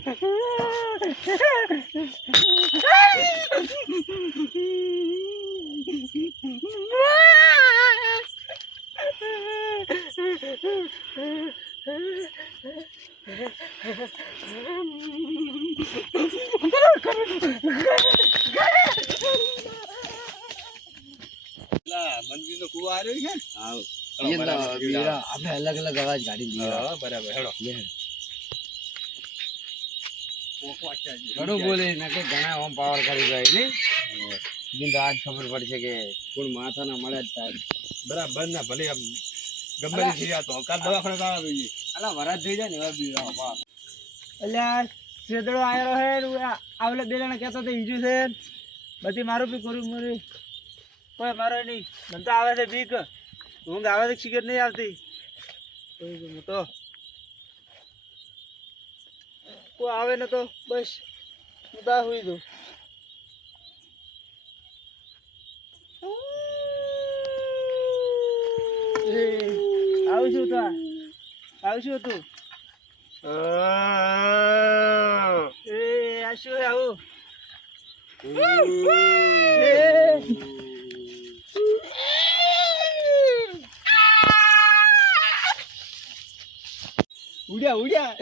આપણે અલગ અલગ અવાજ કાઢી દઈએ. બરાબર હેડો ઘણું બોલે ને કે ઘણા ઓમ પાવર કરી જાય નહીં. તો આજ ખબર પડશે કે કોણ માથા ના મળે જ થાય. બરાબર ના ભલે આમ ગમે તે થઈ જતો કાલ દવાખાને જવા જોઈએ. અલા વરાજ થઈ જાય ને એવા બી એટલે શેદડો આવેલો હે આવલે બે જણા કહેતો તો ઈજુ છે બધી મારું બી કરું મારી કોઈ મારો નહીં મને તો આવે છે બીક ઊંઘ આવે છે શિખર નહીં આવતી તો કોઈ આવે ને તો બસ હું તો સુઈ દઉં. આવું છું તો આવું છું તું એ આ શું આવું ઉડ્યા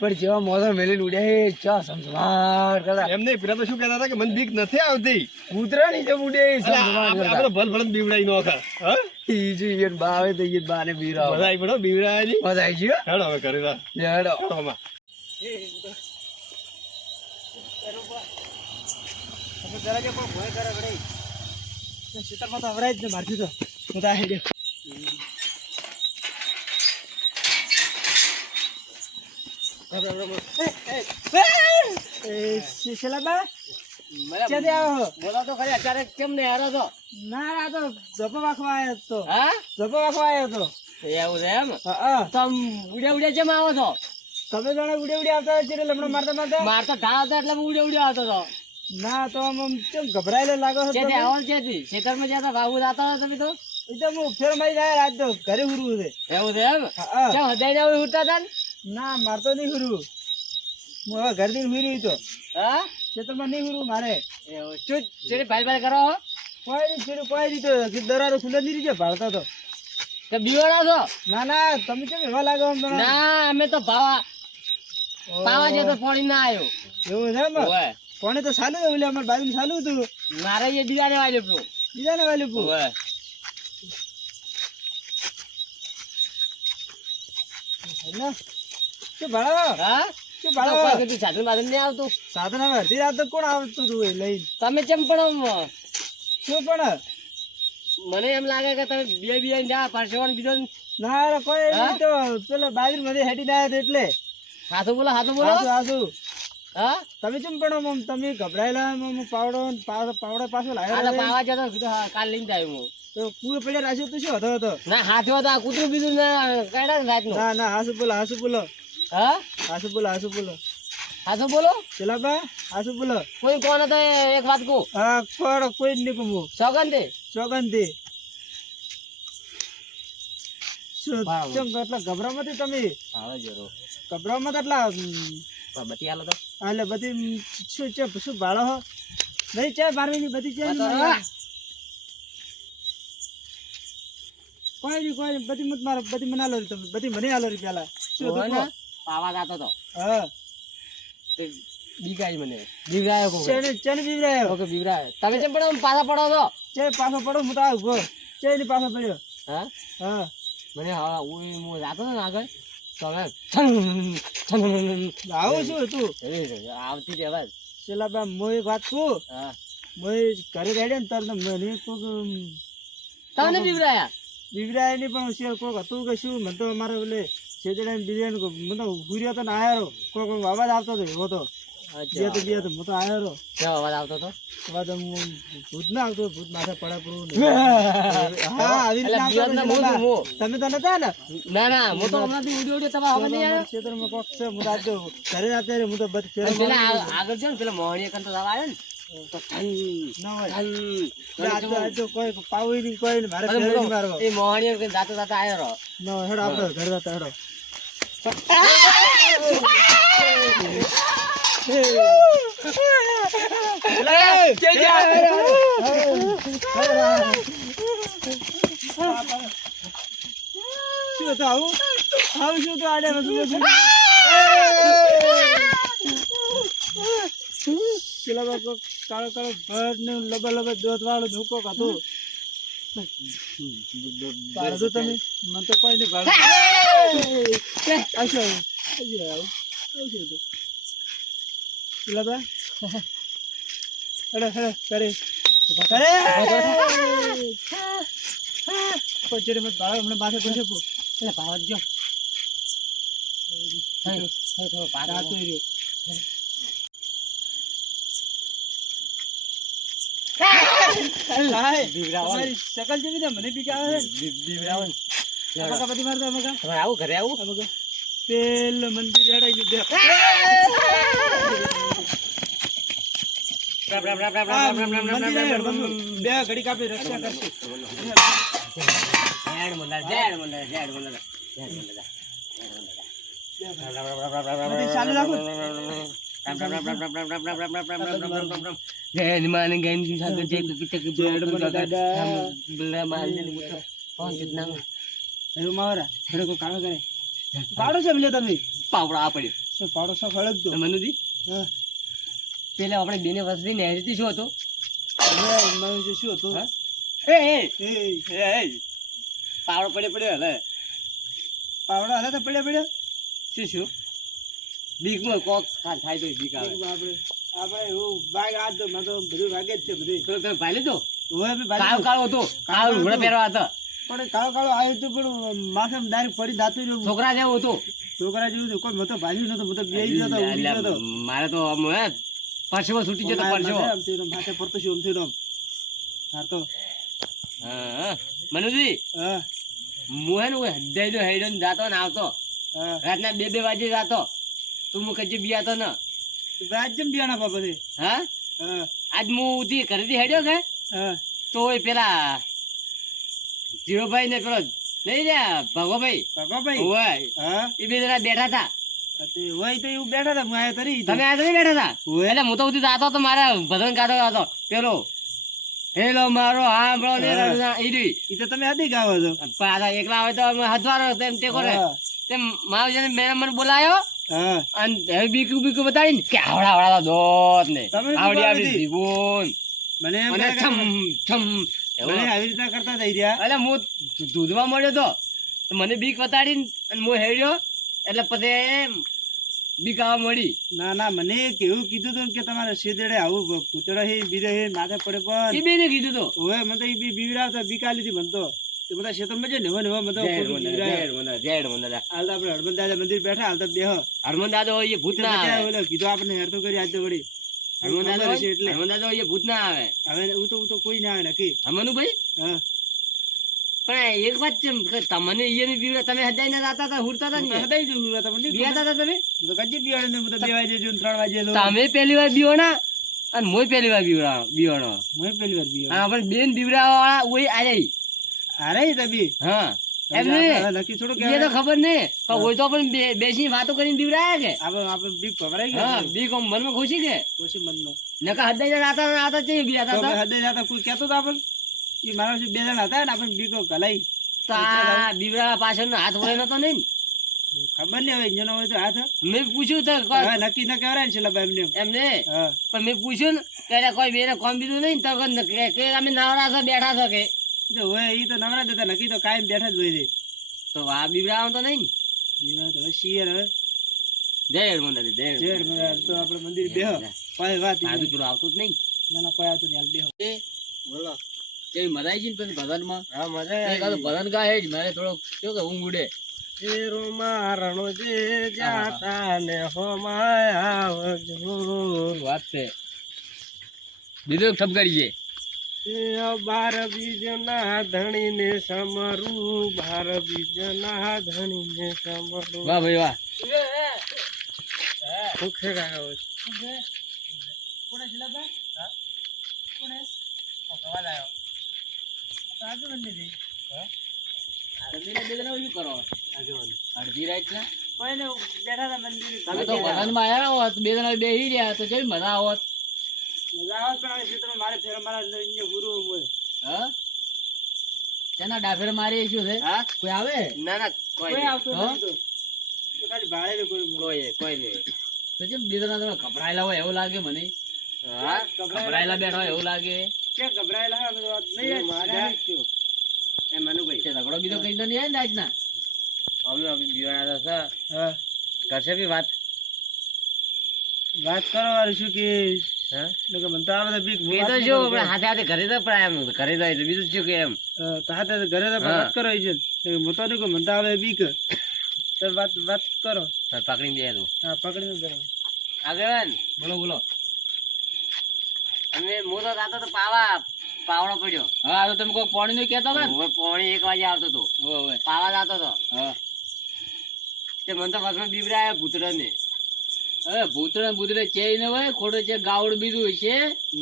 પણ જેવા મોસમ મેલીને ઉડ્યા ચા સમસમાટ કરતા એમ નહીં પેલા તો શું કહેતા હતા કે મને બીક નથી આવતી. કૂતરાની જેમ ઉડે સમસમાટ કરતા. આપણે ભલ ભલ બીવડાઈ નોખા હા ઈજુ ઈયન બા આવે તો ઈયન બાને બીરાવ મજા આવી પડો બીવડાયા ની મજા આવી ગયો. હેડો હવે કરી દા હેડો આમાં તમે જરા કે પણ ભોય કરે વળી શીતળમાં તો અવરાય જ ને મારથી તો હું તો આવી ગયો. શીશલાબા ક્યાંથી આવો બોલો તો ખરી અત્યારે કેમ ને હારો છો? ના આ તો ધોપો વાખવા આવ્યો તો હા ધોપો વાખવા આવ્યો તો એવું છે એમ? હા તમ ઉડ્યા ઉડ્યા કેમ આવો છો? તમે જાણે ઉડે ઉડે આવતા હોય એટલે હમણાં મારતા મારતા મારતો ઢાળ હતો એટલે ઉડ્યા ઉડ્યા આવતો હતો. ના તો આમ કેમ ગભરાયેલો લાગો છો ક્યાંથી તમે? આવો ક્યાંથી? ખેતરમાં જતા ભાગુ જતા હોય તમે તો? એ તો હું ફેર મારી જાય આજ તો ઘરે હુરવું છે. એવું છે એમ? હા કેમ હદાઈને આવું ઉડતા હતા ને? ના મારતો નહીં હુરવું હું હવે ઘર થી હુરી તો હા ખેતરમાં નહીં હુરવું મારે એવું શું ચેડી ભાઈ ભાઈ કરો હો? કોઈ નહીં છેડું કોઈ દીધો દરારો ખુલ્લો નહીં રીજો ભાળતો તો તો બીવાડા છો? ના ના તમે કેમ એવા લાગો આમ તમે? ના અમે તો પાવા જતો પાણી ના આવ્યો. એવું છે એમ ઓય કોને તો સાલું એવું અમારે બાજુ સાલું હતું મારે એ બીજાને વાલ્યો પેલું. બીજા ને વાલું પૂ ઓય શું ભાડો હા શું તો ભાડો કોઈ કીધું સાધન બાધન નહીં આવતું. સાધન હવે અડધી રાત તો કોણ આવતું હતું એ લઈ તમે કેમ પણ શું પણ મને એમ લાગે કે તમે બે જા પરસેવણ બીજો ના રે કોઈ નહીં તો પેલા બાજુ मध्ये હેડી ના આવ્યો એટલે હાથું બોલો આસુ આસુ હા તમે કેમ પણ આમ તમે ગભરાયેલા આમ પાવડો પાછો આ તો લાવ્યો પાવા જતો કીધું હા કાલ લઈને આવ્યો હું. તો કુએ પડ્યા રાખ્યો તું શું હતો ના હાથે હતો આ કૂતરું બીજું કાઢ્યા ને રાતનું. ના ના હાસુ બોલો હા હાસુ બોલો હાથું બોલો પેલા બા હાસુ બોલો કોઈ કોણ હતો એક વાત કહું હા કોઈ જ નહીં કહું સોગંદે સોગંદી શું વાહ. કેમ એટલા ગભરામાં હતી તમે આવે જરૂર ગભરામાં એટલા બતી આલો તો એટલે બધી શું છે શું ભાડો હો નહીં ચા મારવી ની બધી ચા કોઈ નહીં બધી મત મારો બધી મને આલો તમે બધી મને આલો પેલા શું હતું કહો? પાવા જતો તો હા તે બીગાઈ મને બીવરાયો કોકે ચેને બીવરાયો કોકે બીવરાયો. તમે કેમ પણ પાછા પડો છો? ચે પાછો પડો હું તો આવું ચે ની પાછો પડ્યો હા હા મને હા હું જાતો હતો ને આગળ તો હવે આવું શું તું આવતી જ અવાજ. પેલા બા હું એક વાત કહું હા હું ઘરે ગાડ્યા ને તાર મને કોઈક તમને બીવરાયા? બીવરાય નહીં પણ શેર કોઈક હતું કે શું મને તો અમારે ઓલે શેતડા બીજા મને તો હુર્યો તો ને આયો કોઈક અવાજ આવતો હતો એવો તો બે તો હું તો આયો કેવો અવાજ આવતો હતો? અવાજ ભૂત ના આવતો ભૂત માથે પડે પૂરું હા આવી એટલે રીતના બીવાને આવતો મોં હતો. તમે તો નતા ને ના હું તો હમણાંથી ઉડી તમારે હવે નહીં આવ્યો. ક્ષેત્રમાં કોક છે હું તો આજ તો ઘરે જાતે હું તો બધ ફેર અને પેલા આગળ છે ને પેલા મોહણીએ કંતો જવા આવ્યો ને તો ના હોય ધન આજ તો કોઈ પાવું નહીં કોઈ નહીં મારે ફેર નહીં મારવો એ મોહણીએ જાતો જાતો આવ્યો રહો. ના હેડો આપણે ઘરે જાતા હેડો શું હતું આવું આવું શું તો આડે બધું પેલા બાપા કાળો કાળો ભર ને લબા લબા દોત વાળો ધોકો કાઢું કાઢો તમે મને તો કોઈ નહીં કાઢો આવશે આવશે પેલા બા હેડો હેડો કરે કરે પછી મત ભાવ હમણાં માથે પડશે એટલે ભાવ જ જો પાડા તો રહ્યો શકલ જેવી મને બી આવે બધી મારતો આવું ઘરે આવું પેલ મંદિર હેડાઈ ગયું બે ઘડી કાપી રક્ષા કરશે ચાલુ રાખો પાડો છે તમે પાવડા આ પડ્યો પાડો શો ખડક દો મનુજી પેલા આપણે બેને વસતી ને હેરીથી શું હતું શું હતું પાવડો પડ્યો હલે પાવડો હલે તો પડ્યો શું બીક માં કોક થાય તો બીક આવે આપણે એવું બાગ આ તો મને તો બધું વાગે જ છે બધું તમે ભાઈ લીધો કાળો કાળો હતો કાળો લુગડા પહેરવા હતા પણ કાળો કાળો આવ્યો હતો પણ માથે ડાયરેક્ટ પડી દાતું રહ્યું છોકરા જેવું હતું છોકરા જેવું હતું કોઈ મતો ભાજ્યું નતો મતો બેસી ગયો હતો ઊંઘી ગયો હતો મારે તો આમ હે પરસેવો છૂટી જતો પરસેવો માથે પડતો છું આમ થયું હા તો હા મનુજી હા હું હે ને હદાઈ દો હેડો જાતો ને આવતો રાતના 2 વાગે જાતો તું હું કજી બિયાતો ને રાત જેમ બિયાના બાપા છે હા આજ હું ઉધી ઘરેથી હેડ્યો કે તો એ પેલા જીરોભાઈ ને પેલો નહીં રહ્યા ભગોભાઈ હોય એ બે જણા બેઠા હતા હોય તો એવું બેઠા હતા હું આયા તરી તમે આ તરી બેઠા હતા એટલે હું તો ઉધી જાતો તો મારે ભજન ગાતો હતો પેલો હેલો મારો હા બળો એ તો તમે આદી ગાવો છો પણ આ એકલા હોય તો હજવારો તેમ તે કરે તેમ મારો જને મેં મને બોલાયો અને હવે બીકું બતાડી ને કે આવડા દોત ને આવડી આવડી જીવન મને છમ છમ મને આવી રીતના કરતા થઈ રહ્યા એટલે હું દૂધવા મળ્યો તો મને બીક બતાડી અને હું હેડ્યો એટલે પછી બીક આવવા મળી ના મને કેવું કીધું તું કે તમારે શેદડે આવું કૂતરા હે બીજે હે માથે પડે પણ એ બે ને કીધું તો હવે મને તો એ બી બીવડાવતા બીકા લીધી બનતો તે બધા ક્ષેત્રમાં છે ને હવે મને તો હાલ તો આપણે હરમન દાદા મંદિર બેઠા હાલ તો બેહ હરમન દાદો એ ભૂત ના આવે કીધું આપણે હેર તો કરી આજ તો વળી હરમન દાદો એ ભૂત ના આવે હવે હું તો કોઈ ના આવે નક્કી હમનું ભાઈ હા પણ એક વાત છે કે તમને ઈયની બીવડા તમે હદાઈ ના જાતા હતા હુરતા હતા ને હદાઈ જવું તમને બીયાતા હતા તમે તો કજી બીવાડે ને હું તો 2 વાગે જો 3 વાગે જો તમે પહેલી વાર બીવણા અને મોય પહેલી વાર બીવણો હું પહેલી વાર બીવાડે હા પણ બેન બીવડા વાળા ઓય આરે અરે તબી હા એમને નક્કી થોડું કે તો ખબર નહીં પણ ઓય તો પણ બેસી વાતો કરીને બીવડાયા કે આપણે બીક પકડાઈ ગયો હા બીક મનમાં ખુશી કે ખુશી મનમાં નકા હદાઈ ના આતા છે બીયાતા હતા હદાઈ જાતા કોઈ કહેતો તો આપણ ઈ મારા 2 જણા હતા ને આપણે બીકો કલાઈ તો આ બીવડા પાછળનો હાથ વળે નતો નહીં ખબર નહીં હવે ઇન્જનો હોય તો હાથ મેં પૂછ્યું તો નક્કી ના કહેવાય ને છેલ્લા એમને એમને પણ મેં પૂછ્યું ને કે કોઈ બેને કોમ બીધું નહીં તો કે અમે નવરા છો બેઠા છો કે જો હોય ઈ તો નવરા દેતા નક્કી તો કાયમ બેઠા જ હોય છે તો આ બીવડાવ તો નહીં બીવડા તો હવે શિયર હવે જય હનુમાન તો આપણે મંદિર બેહો કોઈ વાત આજુ પેલો આવતું જ નહીં ના કોઈ આવતું નહીં બેહો બોલો કે મજા આવી છે ને ભજનમાં હા મજા આવી ભજન ગાય જ મારે થોડો કેવું કે ઊંઘ ઉડે રણો જે જાતા ને વાત છે બીજો ઠપ કરીએ બાર બીજ ના ધણી ને સમરું બાર બીજ ના ધણી ને સમરું વાહ ભાઈ વાહ ભૂખે કાકા કોને શિલાબા હા કોને અવાજ આવ્યો આજુ બંને દી હા તમે બે જણા શું કરો અડધી રાત ના કોઈ ને બેઠા હતા મંદિર તમે તો ભગવાનમાં આયા હોત બે જણા બેહી રહ્યા તો કેવી મજા આવત મજા આવે પણ આ ક્ષેત્રમાં મારે ફેર મારા અહીંયા ગુરુ હોય હા તેના ડાફેર મારી શું છે હા કોઈ આવે ના ના કોઈ આવતો નથી તો ખાલી ભાડે કોઈ નહીં તો કેમ બે જણા તમે ગભરાયેલા હોય એવું લાગે મને હા ગભરાયેલા બેઠા હોય એવું લાગે કે ગભરાયેલા હોય તો નહીં મારા એ મનુભાઈ તે ઝઘડો બીજો કઈ તો નહીં આવે ને આજના અમે બીવાના હતા હા કરશે બી વાત વાત કરો વાળું શું કે હા એટલે કે મને તો આ બધા બીક એ તો જો આપણે હાથે હાથે ઘરે તો પ્રાય એમ ઘરે જાય તો બીજું શું કે એમ હાથે ઘરે તો વાત કરો છે મને તો નહીં મને તો આવે બીક તો વાત કરો પકડી દે તું હા પકડીને કરો આગળ બોલો બોલો અને હું તો રાતો તો પાવડો પડ્યો હા તો તમે કોઈ પાણી નું કેતા હતા ને હવે પોણી 1 વાગે આવતો તો ઓવે પાવા જતો તો હા તે મને તો વસમાં બીવરાયા ભૂતરા ને હવે ભૂતરે ચેઈ ને હોય ખોટો છે ગાવડ બીજું છે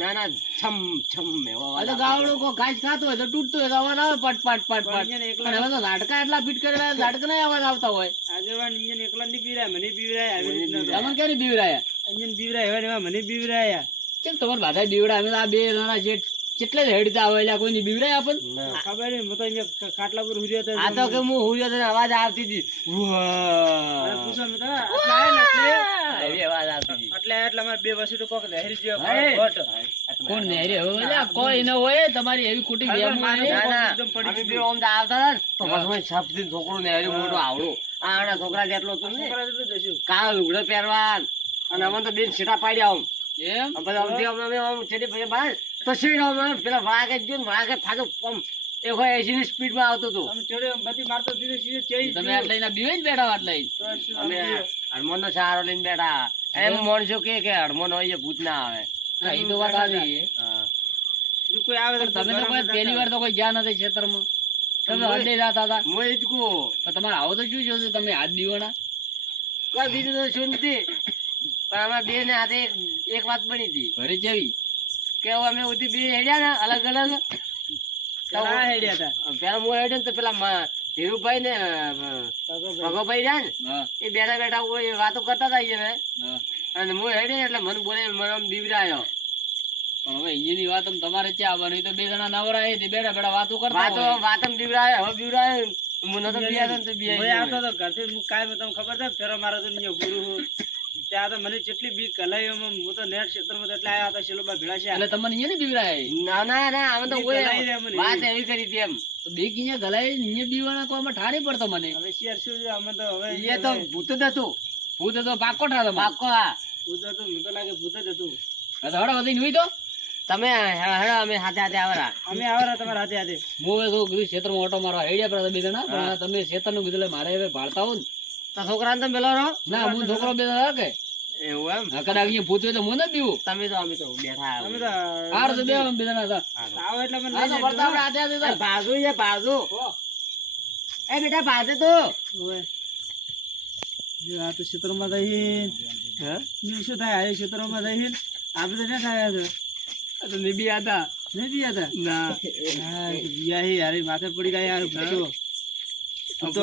ના ના છમ છમ એવો આ તો ગાવડો કોઈ ઘાસ ખાતો હોય તો તૂટતો હોય તો અવાજ આવે પટ પટ પટ પટ અહીંયા ને પણ હવે તો ઝાટકા એટલા ફીટ કરેલા ઝાટકા ના અવાજ આવતા હોય આગેવાન અહીંયા એકલા ની બીવરાય મને બીવરાય આવી રીતના તો. તમને ક્યારે બીવરાયા અહીંયા બીવરાય એવા ને એવા મને બીવરાયા કેમ તમારે બધા બીવડા અમે તો આ બે જણા છે કેટલે હેડતા આવે એટલે કોઈની બીવરાય આપણને ના ખબર નહીં હું તો અહીંયા ખાટલા પર હુર્યો હતો આ તો કે હું હુર્યો તો ને અવાજ આવતી હતી અને પૂછો મેં તો આટલા આયા ને એવી અવાજ આવતી હતી એટલે અમારે બે વર્ષ તો કોક લહેરી જેવો હે. ઘટ. કોણ નેરે હવે એટલે કોઈ ન હોય તમારી એવી ખોટી વેમ મારે હોય. ના ના એકદમ પડી અમે બે ગયું. ઓમ તો આવતા હતા ને તો વસમાં છપથી છોકરું ને હાર્યું મોટું આવડું આના છોકરા જેટલો હતો ને છોકરા જેટલું જ હશું. કાળા લુગડા પહેરવા અને અમે તો બેન છેટા પાડ્યા આમ એમ અને પછી અમથી અમે આમ છેટી પછી બહાર તો શેડ અમે પેલા વળાકે જ ગયો ને વળાકે થાજો આમ 180 ની સ્પીડમાં આવતો હતો અમે ચડ્યો બધી મારતો દીધો સીધો ચડી તમે ગયો. આટલા એના બીવે જ બેઠા આટલા ઈ. તો શું અમે અમે હનુમાન નો સહારો લઈને બેઠા એમ માણસો કે હનુમાન હોય છે, ભૂત ના આવે હા, ઈ તો વાત સાચી છે. હા. જો કોઈ આવે તો તમે તો કોઈ પહેલી વાર તો કોઈ ગયા નથી ખેતરમાં તમે હડે જતા હતા હું એ જ કહું પણ તમારે આવો તો શું જોશે તમે હાથ દીવાના કોઈ બીજું તો શું નથી પણ આમાં બે ને હાથે એક વાત બની હતી ઘરે જેવી કે હવે અમે ઉધી બે હેડ્યા ને અલગ અલગ પેલા હેડ્યા હતા. પેલા હું હેડ્યો ને તો પેલા ધીરુભાઈ ને ભગોભાઈ રહ્યા ને હા એ બેઠા બેઠા કોઈ વાતો કરતા હતા અહીંયા હા અને હું હેડ્યો ને એટલે મને બોલે મને આમ બીવરાયો પણ હવે અહીંયાની વાત આમ તમારે ચા આવવાની તો બે જણા નવરા એ બેઠા બેઠા વાતો કરતા વાતો હોય. વાતમ બીવરાયો હવે બીવરાયો હું નતો બીયાતો ને તો હું બીયાઈ આવતો ગયો. હતો ઘરથી હું કાંઈ તમને ખબર છે ફેરો મારો તો નહીં ગુરુ હું. ત્યાં તો મને કેટલી બીક કલાઈ હું તો નેટ ક્ષેત્રમાં તો એટલે આયા હતા શેલોબા ભેળા છે. એટલે તમને અહીંયા ને બીવરાય ના ના ના અમે તો બીક કોઈ ગલાઈ દે મને. વાત એવી કરી હતી એમ તો બે કિયા ગલાય અહીંયા બીવાના કોઈ ઠારી પડતો મને હવે શિયાર શું છે અમે તો હવે એ તો ભૂત જ હતું ભૂત તો પાકો ઠારો પાક્કો હા ભૂત હતું મને તો લાગે ભૂત જ હતું. હડો વધી હોય તો તમે હેડો અમે હાથે હાથે આવરા અમે આવરા તમારા હાથે હાથે. હું તો કીધું ક્ષેત્રમાં ઓટો મારો આઈડિયા પડે બે જણા પણ તમે ક્ષેત્રનું કીધું એટલે મારે હવે ભાળતા હો ને તો છોકરાને તમે પેલો રહો ના હું છોકરો બે જણા કે એવું એમ હા, કદાચ અહીંયા ભૂત હોય તો હું ન બીવું તમે તો અમે તો બેઠા અમે આવો. તો હાર તો બે બે જણા હતા આવો એટલે મને હા, લઈ તો વળતા જાય. આપણે હાથે હાથે હતા. બાજુ છે બાજુ એ બેટા બાજુ તો ઓવે. જો આ તો ક્ષેત્રમાં જઈને શું થાય આ ક્ષેત્રમાં જઈને આપણે તો ના થાય તો આ તો નિબી હતા નહીં દિયા હતા ના હા એ તો દિયા હે યાર એ માથે પડી ગયા યાર ભૂતો. ભૂતો